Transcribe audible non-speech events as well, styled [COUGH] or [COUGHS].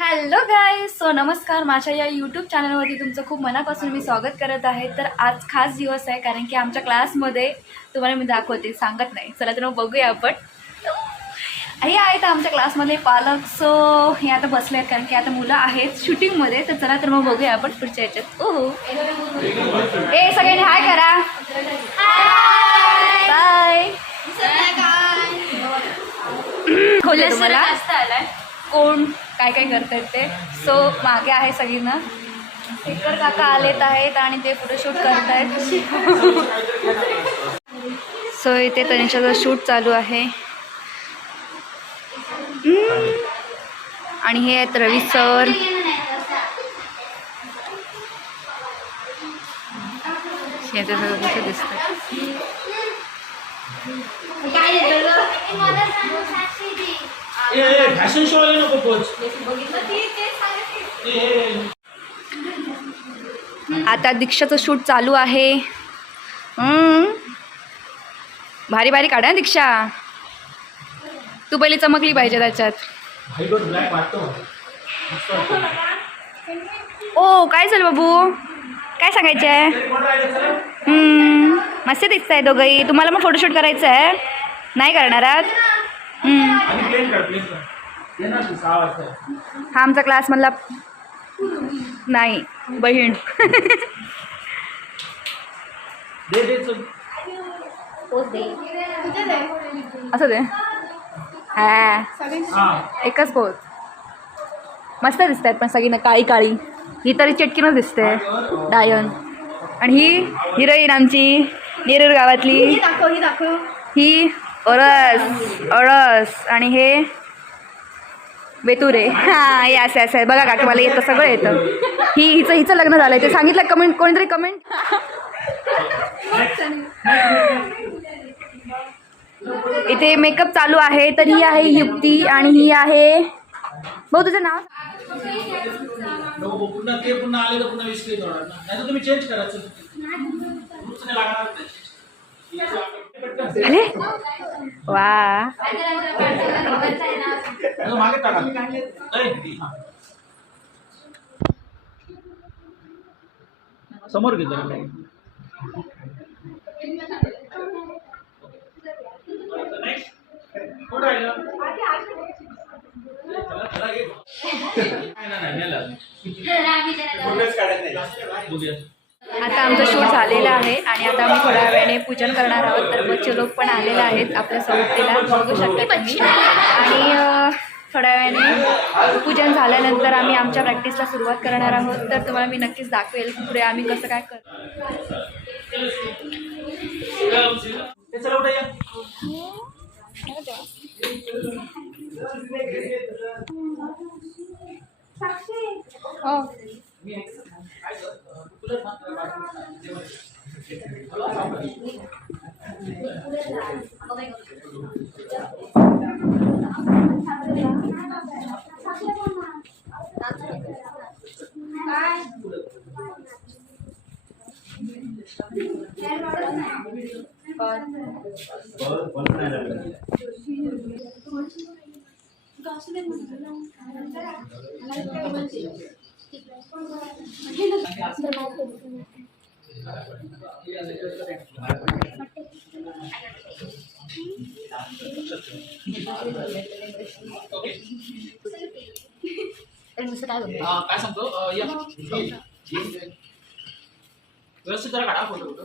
Hello गाय so नमस्कार. माझ्या या यूट्यूब चॅनलवरती तुमचं खूप मनापासून मी स्वागत करत आहे. तर आज खास दिवस आहे कारण की आमच्या क्लासमध्ये तुम्हाला मी दाखवते. सांगत नाही. चला तर मग बघूया आपण. हे आहेत आमच्या क्लासमधले पालक. सो हे आता बसले आहेत कारण की आता मुलं आहेत शूटिंगमध्ये तर चला तर मग बघूया आपण पुढच्या याच्यात. ओहो. ए सगळ्यांनी हाय करा. बाय [COUGHS] खोले तुम्हाला कोण? काय काय करतायत ते. सो मागे आहे सगळींना. शेखर काका आलेत आहेत आणि ते फोटोशूट करतायत. सो इथे त्यांच्याचं शूट चालू आहे. आणि हे आहेत रवी सर. याचं सगळं कसं दिसतं फॅशन शो आले नको कोच आता दीक्षाचं शूट चालू आहे. हम्म. भारी भारी काढा ना दीक्षा. तू पहिली चमकली पाहिजे त्याच्यात. ओ काय झालं बाबू? काय सांगायचं आहे चला? मस्त दिसत आहे दोघंही. तुम्हाला मग फोटोशूट करायचं आहे नाही करणार आहात? हा आमचा क्लासमधला नाही बहीण. असं दे. हा. हा एकच पोच मस्त दिसत आहेत पण सगळी काळी काळी. ही तरी चटकीनच दिसते डायन. आणि ही हिरोईन आमची नेरूर गावातली. ही ओरस ओरस आणि हे बेतुरे हां यास यास आहे बघा काकी मला येतं सगळं येतं. ही हिचं हिचं लग्न झालं ते सांगितलं कमेंट कोणीतरी कमेंट? इथे मेकअप चालू आहे तर ही आहे युक्ती आणि ही आहे भाऊ तुझं नाव? नको पुन्हा ते पुन्हा आले तर पुन्हा विस्कळीत होणार ना. नाही तर तुम्ही चेंज करा चल. ग्रुपचं नाही लागणार. नाही. अरे. वा. मागे टाका. समोर घे जरा कोण राहिलं? चला, चला, घे. नाही, नाही, नाही, नेलं. बघूया. आता आमचं शूट झालेलं आहे आणि आता आम्ही थोड्या वेळाने पूजन करणार आहोत तर बच्चे लोक पण आलेले आहेत आपल्या सोबतीला बघू शकता तुम्ही आणि थोड्या वेळाने पूजन झाल्यानंतर आम्ही आमच्या प्रॅक्टिसला सुरुवात करणार आहोत. तर तुम्हाला मी नक्कीच दाखवेल की पुढे आम्ही कसं काय कर हो. हे चला उठा व्यवस्थित जरा काढा फोटो फोटो.